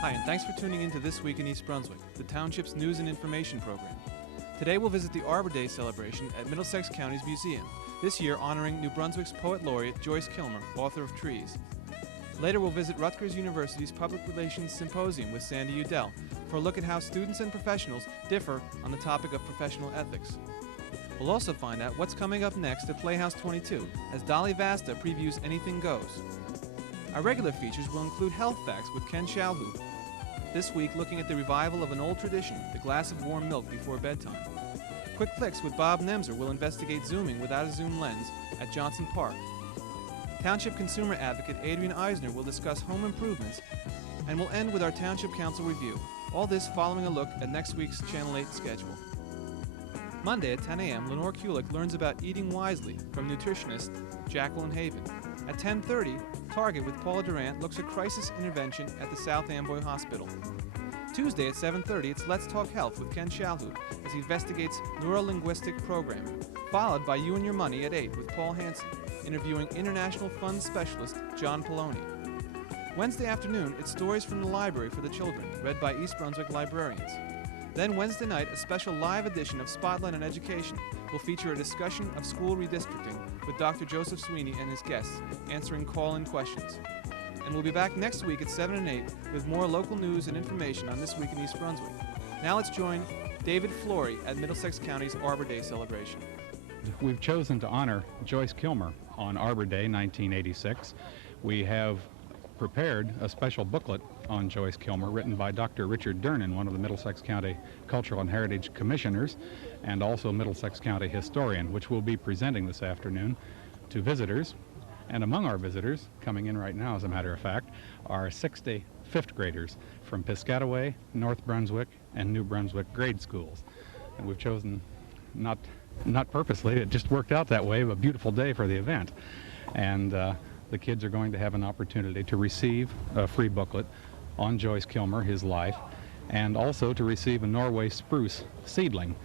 Hi, and thanks for tuning in to This Week in East Brunswick, the Township's news and information program. Today we'll visit the Arbor Day celebration at Middlesex County's museum, this year honoring New Brunswick's Poet Laureate Joyce Kilmer, author of Trees. Later we'll visit Rutgers University's Public Relations Symposium with Sandy Udell for a look at how students and professionals differ on the topic of professional ethics. We'll also find out what's coming up next at Playhouse 22 as Dolly Vasta previews Anything Goes. Our regular features will include Health Facts with Ken Shalhoub. This week looking at the revival of an old tradition, the glass of warm milk before bedtime. Quick Flicks with Bob Nemser will investigate zooming without a zoom lens at Johnson Park. Township consumer advocate Adrian Eisner will discuss home improvements, and we'll end with our Township Council review. All this following a look at next week's Channel 8 schedule. Monday at 10 a.m., Lenore Kulik learns about eating wisely from nutritionist Jacqueline Haven. At 10:30, Target with Paula Durant looks at crisis intervention at the South Amboy Hospital. Tuesday at 7:30, it's Let's Talk Health with Ken Shalhoub as he investigates neurolinguistic programming, followed by You and Your Money at 8 with Paul Hansen, interviewing international funds specialist John Poloni. Wednesday afternoon, it's Stories from the Library for the Children, read by East Brunswick librarians. Then Wednesday night, a special live edition of Spotlight on Education will feature a discussion of school redistricting with Dr. Joseph Sweeney and his guests, answering call-in questions. And we'll be back next week at 7 and 8 with more local news and information on This Week in East Brunswick. Now let's join David Flory at Middlesex County's Arbor Day celebration. We've chosen to honor Joyce Kilmer on Arbor Day 1986. We have prepared a special booklet on Joyce Kilmer written by Dr. Richard Durnan, one of the Middlesex County Cultural and Heritage Commissioners and also Middlesex County historian, which we'll be presenting this afternoon to visitors. And among our visitors, coming in right now as a matter of fact, are 60 fifth graders from Piscataway, North Brunswick, and New Brunswick grade schools. And we've chosen, not purposely, it just worked out that way, a beautiful day for the event. And the kids are going to have an opportunity to receive a free booklet on Joyce Kilmer, his life, and also to receive a Norway spruce seedling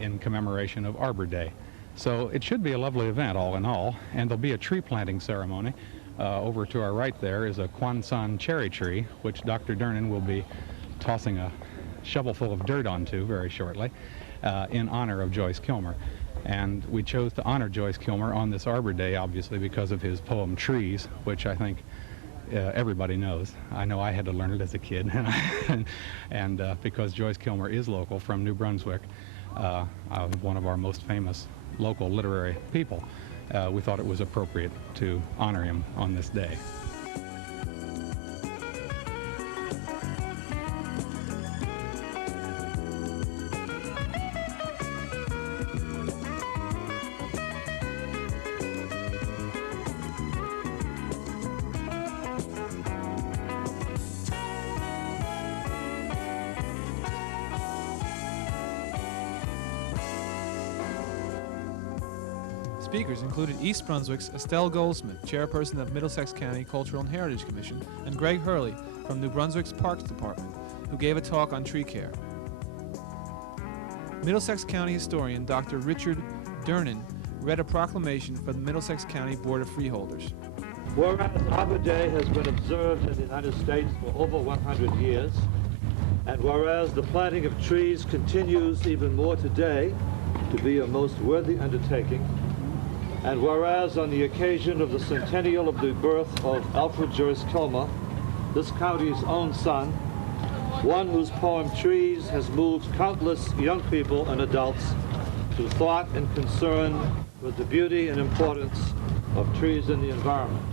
in commemoration of Arbor Day. So it should be a lovely event all in all, and there'll be a tree planting ceremony. Over to our right there is a Kwansan cherry tree, which Dr. Durnan will be tossing a shovelful of dirt onto very shortly in honor of Joyce Kilmer. And we chose to honor Joyce Kilmer on this Arbor Day, obviously, because of his poem Trees, which I think everybody knows. I know I had to learn it as a kid, and because Joyce Kilmer is local from New Brunswick, one of our most famous local literary people, we thought it was appropriate to honor him on this day. Speakers included East Brunswick's Estelle Goldsmith, chairperson of Middlesex County Cultural and Heritage Commission, and Greg Hurley from New Brunswick's Parks Department, who gave a talk on tree care. Middlesex County historian Dr. Richard Durnan read a proclamation for the Middlesex County Board of Freeholders. Whereas Arbor Day has been observed in the United States for over 100 years, and whereas the planting of trees continues even more today to be a most worthy undertaking, and whereas on the occasion of the centennial of the birth of Alfred Joyce Kilmer, this county's own son, one whose poem Trees has moved countless young people and adults to thought and concern with the beauty and importance of trees in the environment.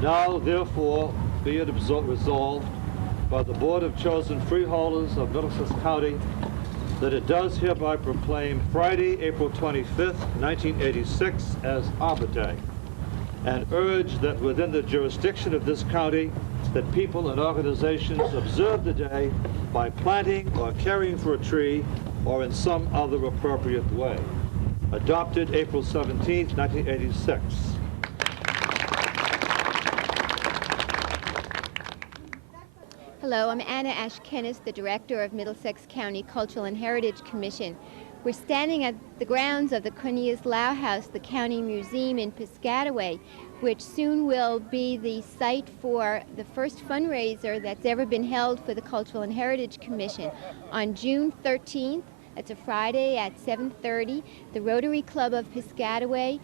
Now, therefore, be it resolved by the Board of Chosen Freeholders of Middlesex County that it does hereby proclaim Friday, April 25th, 1986 as Arbor Day, and urge that within the jurisdiction of this county that people and organizations observe the day by planting or caring for a tree or in some other appropriate way. Adopted April 17th, 1986. Hello, I'm Anna Ashkenis, the Director of Middlesex County Cultural and Heritage Commission. We're standing at the grounds of the Cornelius Lau House, the County Museum in Piscataway, which soon will be the site for the first fundraiser that's ever been held for the Cultural and Heritage Commission. On June 13th, that's a Friday at 7:30, the Rotary Club of Piscataway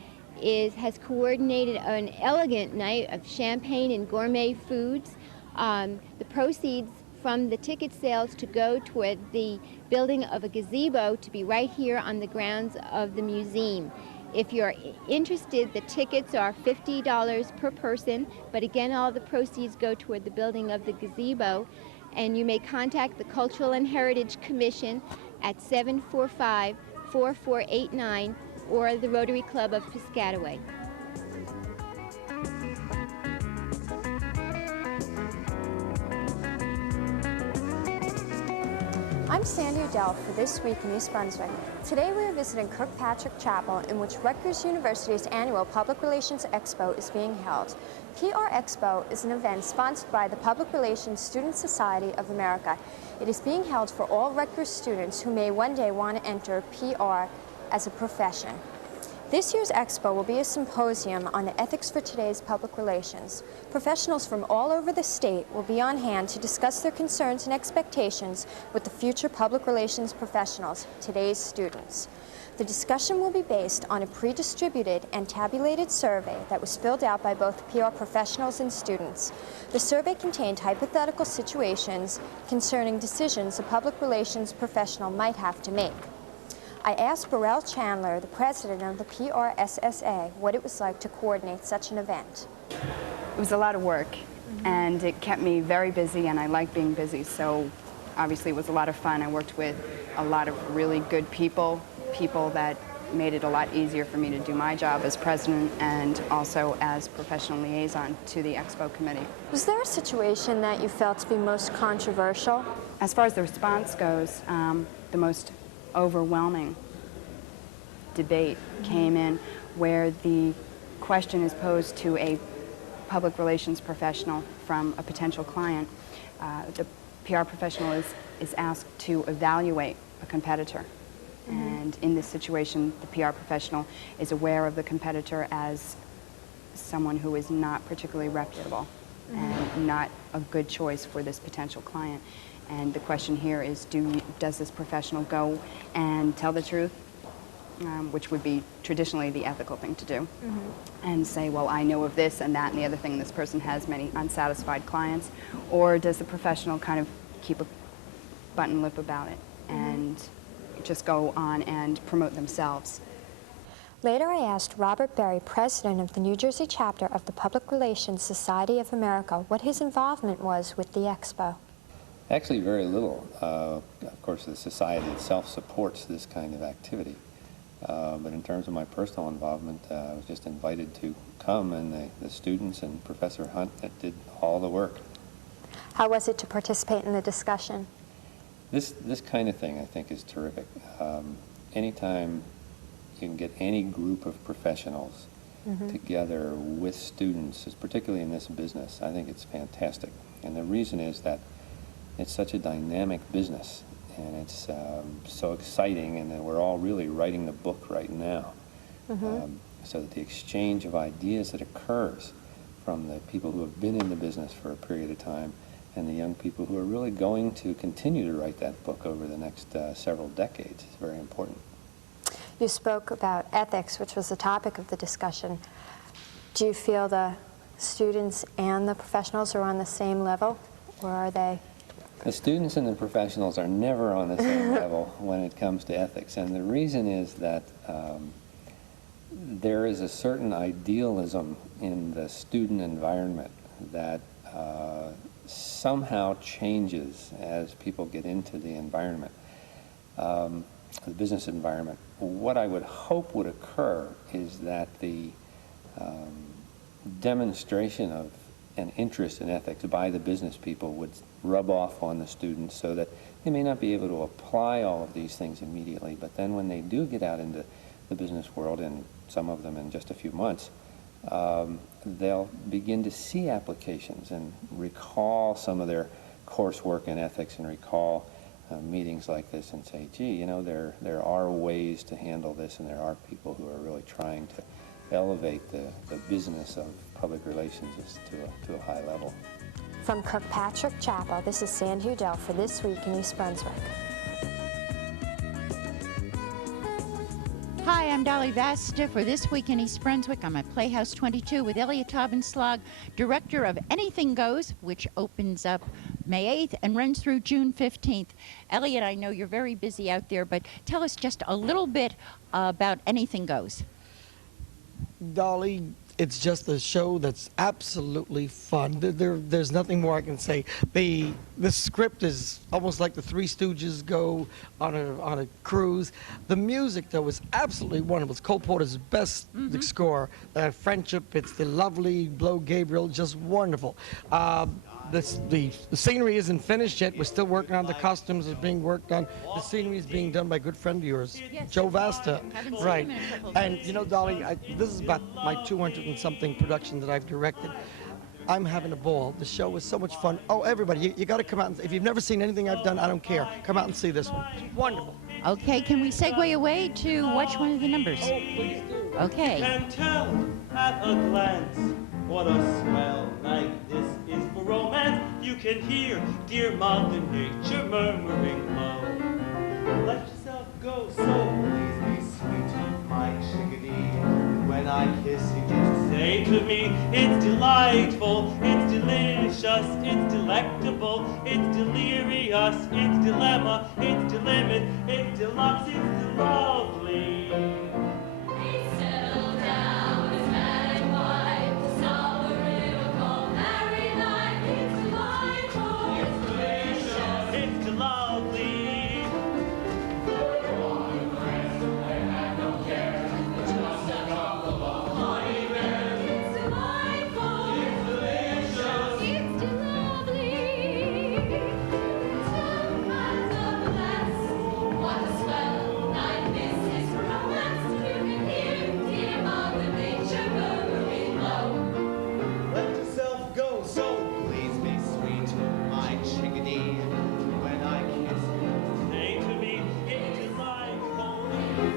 has coordinated an elegant night of champagne and gourmet foods. The proceeds from the ticket sales to go toward the building of a gazebo to be right here on the grounds of the museum. If you're interested, the tickets are $50 per person, but again, all the proceeds go toward the building of the gazebo. And you may contact the Cultural and Heritage Commission at 745-4489 or the Rotary Club of Piscataway. I'm Sandy Adele for This Week in East Brunswick. Today we are visiting Kirkpatrick Chapel, in which Rutgers University's annual Public Relations Expo is being held. PR Expo is an event sponsored by the Public Relations Student Society of America. It is being held for all Rutgers students who may one day want to enter PR as a profession. This year's expo will be a symposium on the ethics for today's public relations. Professionals from all over the state will be on hand to discuss their concerns and expectations with the future public relations professionals, today's students. The discussion will be based on a pre-distributed and tabulated survey that was filled out by both PR professionals and students. The survey contained hypothetical situations concerning decisions a public relations professional might have to make. I asked Burrell Chandler, the president of the PRSSA, what it was like to coordinate such an event. It was a lot of work, and it kept me very busy, and I like being busy, so obviously it was a lot of fun. I worked with a lot of really good people that made it a lot easier for me to do my job as president and also as professional liaison to the Expo committee. Was there a situation that you felt to be most controversial? As far as the response goes, the most overwhelming debate came in where the question is posed to a public relations professional from a potential client. The PR professional is asked to evaluate a competitor. And in this situation, the PR professional is aware of the competitor as someone who is not particularly reputable and not a good choice for this potential client. And the question here is, does this professional go and tell the truth, which would be traditionally the ethical thing to do, and say, well, I know of this and that and the other thing, and this person has many unsatisfied clients, or does the professional kind of keep a button lip about it and just go on and promote themselves? Later I asked Robert Berry, president of the New Jersey chapter of the Public Relations Society of America, what his involvement was with the expo. Actually, very little. Of course, the society itself supports this kind of activity. But in terms of my personal involvement, I was just invited to come, and the students and Professor Hunt that did all the work. How was it to participate in the discussion? This kind of thing, I think, is terrific. Anytime you can get any group of professionals together with students, particularly in this business, I think it's fantastic. And the reason is that it's such a dynamic business, and it's so exciting, and we're all really writing the book right now. So that the exchange of ideas that occurs from the people who have been in the business for a period of time and the young people who are really going to continue to write that book over the next several decades is very important. You spoke about ethics, which was the topic of the discussion. Do you feel the students and the professionals are on the same level, or are they? The students and the professionals are never on the same level when it comes to ethics, and the reason is that there is a certain idealism in the student environment that somehow changes as people get into the environment, the business environment. What I would hope would occur is that the demonstration of an interest in ethics by the business people would rub off on the students, so that they may not be able to apply all of these things immediately, but then when they do get out into the business world, and some of them in just a few months, they'll begin to see applications and recall some of their coursework in ethics and recall meetings like this and say, gee, you know, there are ways to handle this, and there are people who are really trying to elevate the business of public relations to a high level. From Kirkpatrick Chapel, this is Sandy Udell for This Week in East Brunswick. Hi, I'm Dolly Vasta for This Week in East Brunswick. I'm at Playhouse 22 with Elliot Taubenslag, director of Anything Goes, which opens up May 8th and runs through June 15th. Elliot, I know you're very busy out there, but tell us just a little bit about Anything Goes. Dolly, it's just a show that's absolutely fun. There's nothing more I can say. The script is almost like the Three Stooges go on a cruise. The music, though, is absolutely wonderful. It's Cole Porter's best score. Friendship, it's the lovely Blow Gabriel, just wonderful. The scenery isn't finished yet. We're still working on the costumes are being worked on. The scenery is being done by a good friend of yours, Yes, Joe Vasta. Haven't seen Right. him in a couple of And years. you know, Dolly, this is about my 200 and something production that I've directed. I'm having a ball. The show is so much fun. Oh, everybody, you got to come out. If you've never seen anything I've done, I don't care. Come out and see this one. It's wonderful. Okay, can we segue away to watch one of the numbers? Oh, please do. Okay. Can tell at a glance what a swell night this is for romance. You can hear dear Mother Nature murmuring low. Let yourself go, so please be sweet, my chickadee. When I kiss you, just say to me, it's delightful, it's delicious, it's delectable, it's delirious, it's dilemma, it's delimit, it's deluxe, it's lovely.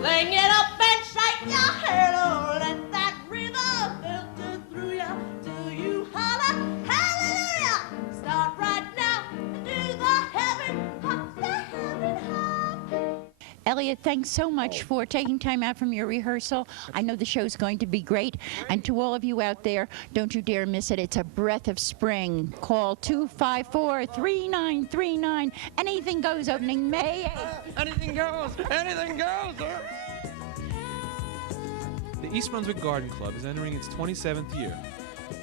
Sing it up and shake your head, oh, let that rhythm filter through ya till you holler, hallelujah! Start right now and do the heaven hop, the heaven hop. Elliot, thanks so much for taking time out from your rehearsal. I know the show's going to be great. And to all of you out there, don't you dare miss it. It's a breath of spring. Call 254-3939. Anything Goes, opening May 8th. Anything goes. Anything goes. The East Brunswick Garden Club is entering its 27th year.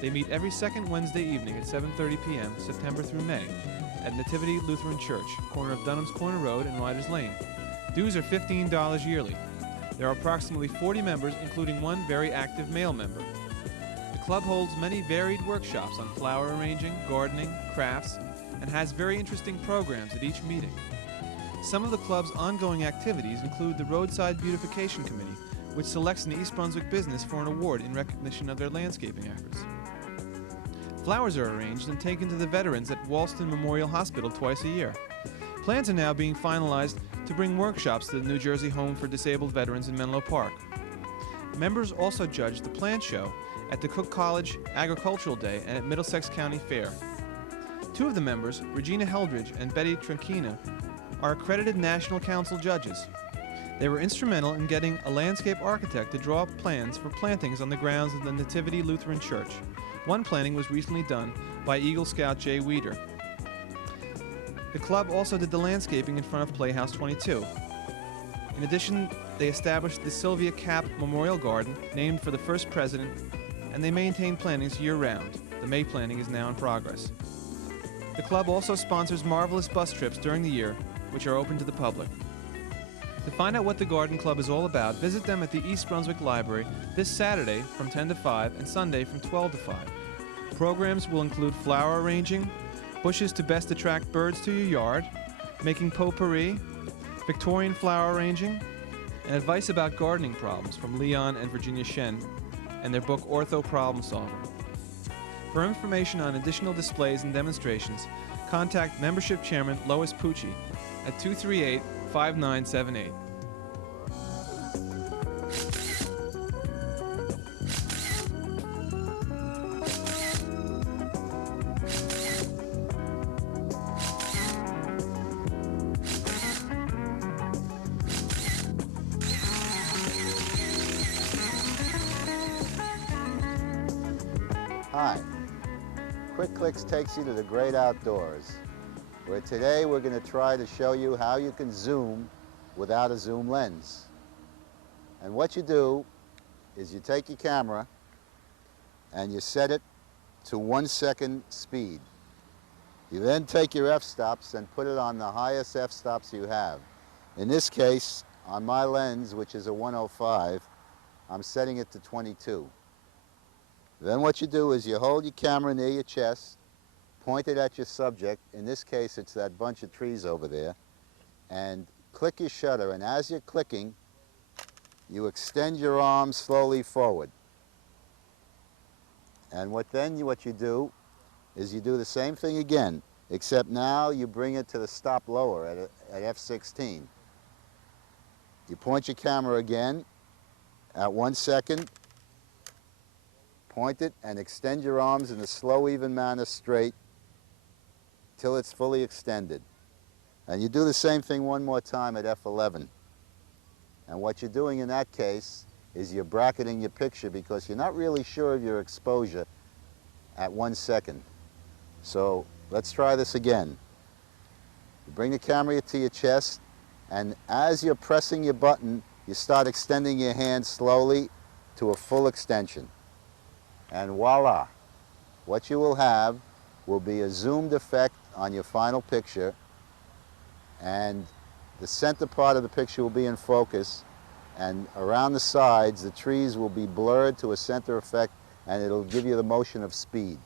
They meet every second Wednesday evening at 7:30 p.m., September through May, at Nativity Lutheran Church, corner of Dunham's Corner Road and Riders Lane. Dues are $15 yearly. There are approximately 40 members, including one very active male member. The club holds many varied workshops on flower arranging, gardening, crafts, and has very interesting programs at each meeting. Some of the club's ongoing activities include the Roadside Beautification Committee, which selects an East Brunswick business for an award in recognition of their landscaping efforts. Flowers are arranged and taken to the veterans at Walston Memorial Hospital twice a year. Plans are now being finalized to bring workshops to the New Jersey Home for Disabled Veterans in Menlo Park. Members also judge the plant show at the Cook College Agricultural Day and at Middlesex County Fair. Two of the members, Regina Heldridge and Betty Tranchina, are accredited National Council judges. They were instrumental in getting a landscape architect to draw up plans for plantings on the grounds of the Nativity Lutheran Church. One planting was recently done by Eagle Scout Jay Weeder. The club also did the landscaping in front of Playhouse 22. In addition, they established the Sylvia Capp Memorial Garden, named for the first president, and they maintain plantings year-round. The May planting is now in progress. The club also sponsors marvelous bus trips during the year, which are open to the public. To find out what the Garden Club is all about, visit them at the East Brunswick Library this Saturday from 10 to 5 and Sunday from 12 to 5. Programs will include flower arranging, bushes to best attract birds to your yard, making potpourri, Victorian flower arranging, and advice about gardening problems from Leon and Virginia Shen and their book Ortho Problem Solver. For information on additional displays and demonstrations, contact Membership Chairman Lois Pucci at 238-5978. Hi. Quick Clicks takes you to the great outdoors, where today we're going to try to show you how you can zoom without a zoom lens. And what you do is you take your camera and you set it to 1 second speed. You then take your f-stops and put it on the highest f-stops you have. In this case, on my lens, which is a 105, I'm setting it to 22. Then what you do is you hold your camera near your chest, point it at your subject. In this case, it's that bunch of trees over there, and click your shutter. And as you're clicking, you extend your arm slowly forward. And what you do is you do the same thing again, except now you bring it to the stop lower at f16. You point your camera again at 1 second, point it and extend your arms in a slow, even manner straight till it's fully extended. And you do the same thing one more time at f11. And what you're doing in that case is you're bracketing your picture because you're not really sure of your exposure at 1 second. So let's try this again. You bring the camera to your chest, and as you're pressing your button, you start extending your hand slowly to a full extension. And voila, what you will have will be a zoomed effect on your final picture, and the center part of the picture will be in focus, and around the sides the trees will be blurred to a center effect, and it'll give you the motion of speed.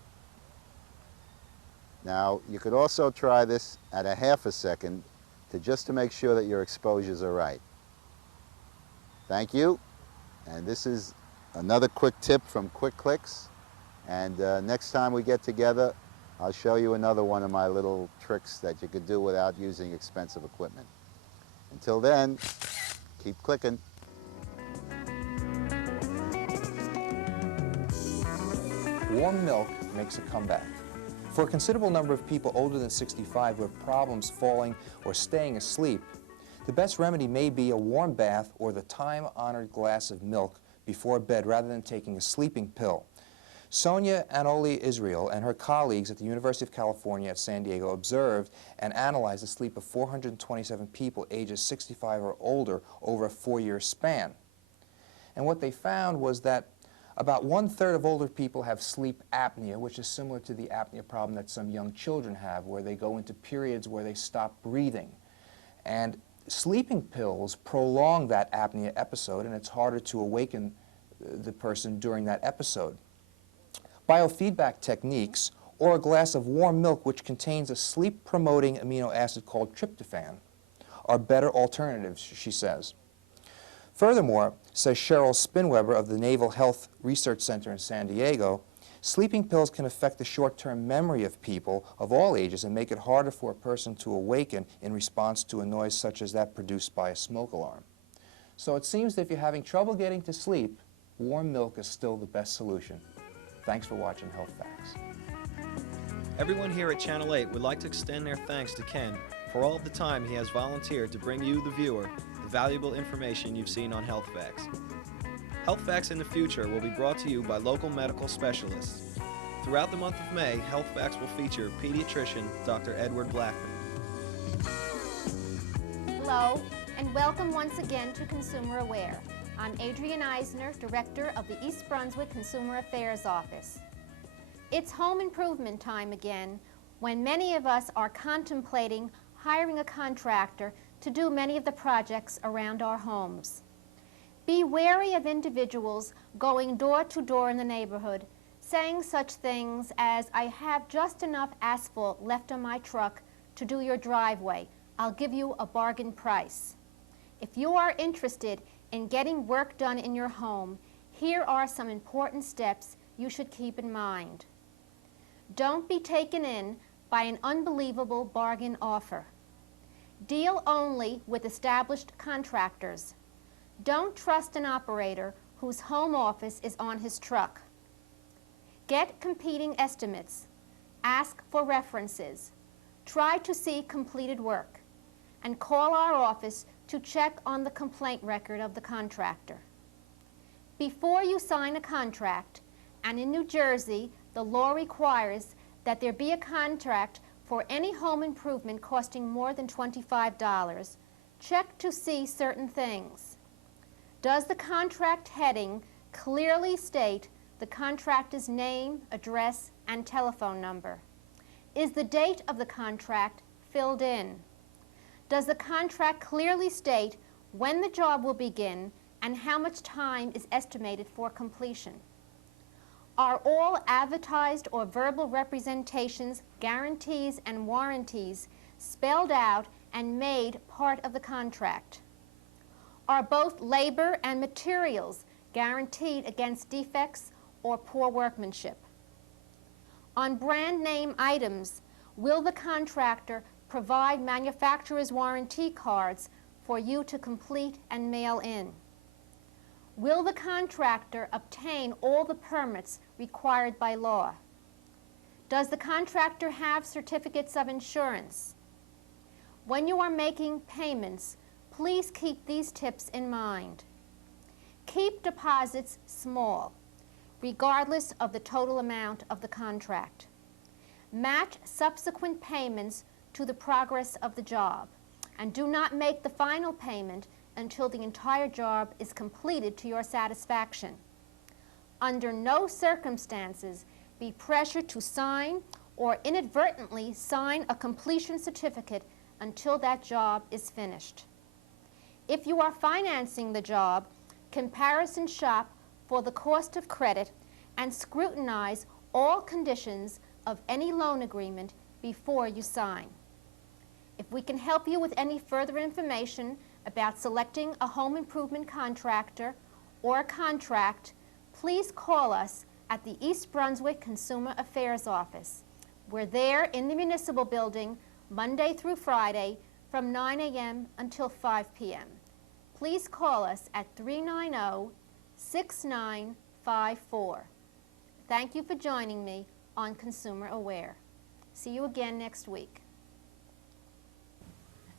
Now you could also try this at a half a second just to make sure that your exposures are right. Thank you, and this is another quick tip from Quick Clicks, and next time we get together I'll show you another one of my little tricks that you could do without using expensive equipment. Until then, keep clicking. Warm milk makes a comeback. For a considerable number of people older than 65 who have problems falling or staying asleep, the best remedy may be a warm bath or the time-honored glass of milk before bed rather than taking a sleeping pill. Sonia Anoli Israel and her colleagues at the University of California at San Diego observed and analyzed the sleep of 427 people ages 65 or older over a 4-year span. And what they found was that about 1/3 of older people have sleep apnea, which is similar to the apnea problem that some young children have, where they go into periods where they stop breathing. And sleeping pills prolong that apnea episode, and it's harder to awaken the person during that episode. Biofeedback techniques, or a glass of warm milk which contains a sleep-promoting amino acid called tryptophan, are better alternatives, she says. Furthermore, says Cheryl Spinweber of the Naval Health Research Center in San Diego, sleeping pills can affect the short-term memory of people of all ages and make it harder for a person to awaken in response to a noise such as that produced by a smoke alarm. So it seems that if you're having trouble getting to sleep, warm milk is still the best solution. Thanks for watching Health Facts. Everyone here at Channel 8 would like to extend their thanks to Ken for all of the time he has volunteered to bring you, the viewer, the valuable information you've seen on Health Facts. Health Facts in the future will be brought to you by local medical specialists. Throughout the month of May, Health Facts will feature pediatrician Dr. Edward Blackman. Hello, and welcome once again to Consumer Aware. I'm Adrienne Eisner, Director of the East Brunswick Consumer Affairs Office. It's home improvement time again, when many of us are contemplating hiring a contractor to do many of the projects around our homes. Be wary of individuals going door to door in the neighborhood, saying such things as, "I have just enough asphalt left on my truck to do your driveway. I'll give you a bargain price." If you are interested in getting work done in your home, here are some important steps you should keep in mind. Don't be taken in by an unbelievable bargain offer. Deal only with established contractors. Don't trust an operator whose home office is on his truck. Get competing estimates. Ask for references. Try to see completed work. And call our office to check on the complaint record of the contractor. Before you sign a contract, and in New Jersey, the law requires that there be a contract for any home improvement costing more than $25, check to see certain things. Does the contract heading clearly state the contractor's name, address, and telephone number? Is the date of the contract filled in? Does the contract clearly state when the job will begin and how much time is estimated for completion? Are all advertised or verbal representations, guarantees, and warranties spelled out and made part of the contract? Are both labor and materials guaranteed against defects or poor workmanship? On brand name items, will the contractor provide manufacturer's warranty cards for you to complete and mail in? Will the contractor obtain all the permits required by law? Does the contractor have certificates of insurance? When you are making payments, please keep these tips in mind. Keep deposits small, regardless of the total amount of the contract. Match subsequent payments to the progress of the job, and do not make the final payment until the entire job is completed to your satisfaction. Under no circumstances be pressured to sign or inadvertently sign a completion certificate until that job is finished. If you are financing the job, comparison shop for the cost of credit and scrutinize all conditions of any loan agreement before you sign. If we can help you with any further information about selecting a home improvement contractor or a contract, please call us at the East Brunswick Consumer Affairs Office. We're there in the municipal building Monday through Friday from 9 a.m. until 5 p.m. Please call us at 390-6954. Thank you for joining me on Consumer Aware. See you again next week.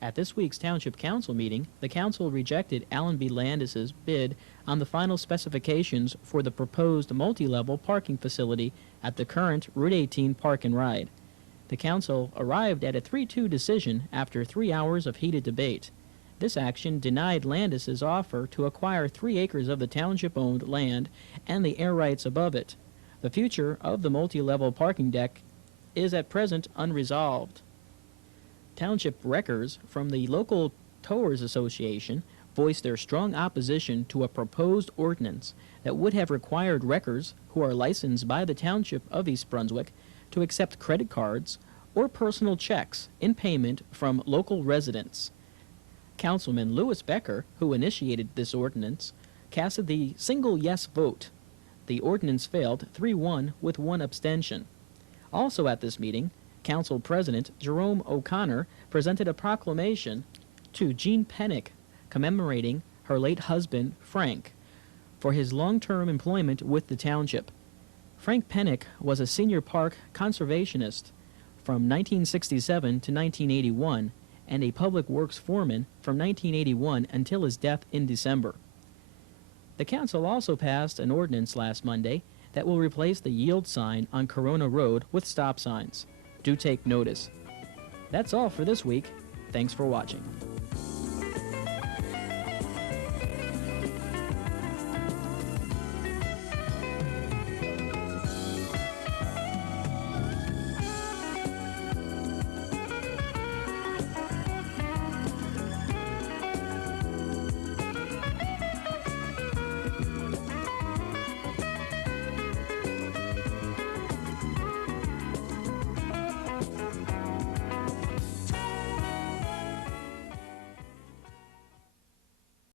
At this week's Township Council meeting, the Council rejected Alan B. Landis's bid on the final specifications for the proposed multi-level parking facility at the current Route 18 Park and Ride. The Council arrived at a 3-2 decision after 3 hours of heated debate. This action denied Landis's offer to acquire 3 acres of the Township-owned land and the air rights above it. The future of the multi-level parking deck is at present unresolved. Township wreckers from the local Towers Association voiced their strong opposition to a proposed ordinance that would have required wreckers who are licensed by the Township of East Brunswick to accept credit cards or personal checks in payment from local residents. Councilman Louis Becker, who initiated this ordinance, casted the single yes vote. The ordinance failed 3-1 with 1 abstention. Also at this meeting, Council President Jerome O'Connor presented a proclamation to Jean Pennick commemorating her late husband, Frank, for his long-term employment with the township. Frank Pennick was a senior park conservationist from 1967 to 1981 and a public works foreman from 1981 until his death in December. The Council also passed an ordinance last Monday that will replace the yield sign on Corona Road with stop signs. Do take notice. That's all for this week. Thanks for watching.